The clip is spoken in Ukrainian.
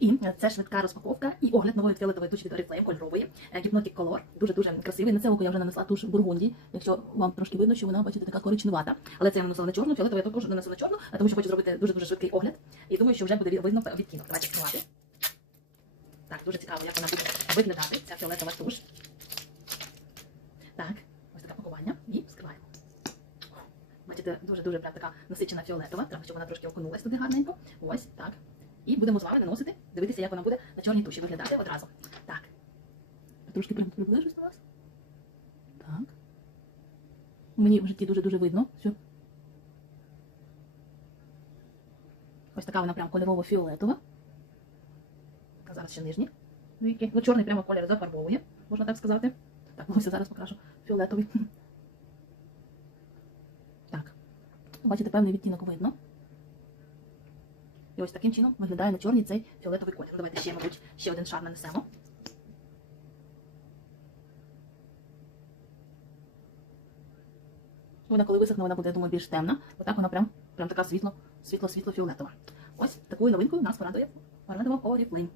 І е, це швидка розпаковка і огляд нової фіолетової туші від Oriflame кольорової е, Hypnotic Color. Дуже дуже красивий. На це око я вже нанесла туш бургунді. Якщо вам трошки видно, що вона бачите така коричневата. Але це я нанесла на чорну, фіолетову я також нанесла на чорну, тому що хочу зробити дуже дуже швидкий огляд. І думаю, що вже буде видно відтінок. Давайте відкривати. Так, дуже цікаво, як вона буде виглядати. Ця фіолетова туш. Так, ось таке пакування. І вскриваємо. Бачите, дуже-дуже прям така насичена фіолетова. Треба, щоб вона трошки окунулась туди гарненько. Ось так. І будемо з вами наносити, дивитися, як вона буде на чорній туші виглядати одразу. Так. Трошки прям приближусь до вас. Так. Мені в житті дуже-дуже видно. Все. Ось така вона прям кольорово-фіолетова. А зараз ще нижні. віки. Ну, чорний прямо колір зафарбовує, можна так сказати. Так, ось зараз покажу фіолетовий. Так. Бачите, певний відтінок видно. І ось таким чином виглядає на чорній цей фіолетовий колір. Давайте ще, мабуть, ще один шар нанесемо. Вона, коли висохне, вона буде, я думаю, більш темна. Отак вона прям, прям така світло, світло-світло-фіолетова. Ось такою новинкою нас порадує порадував Oriflame.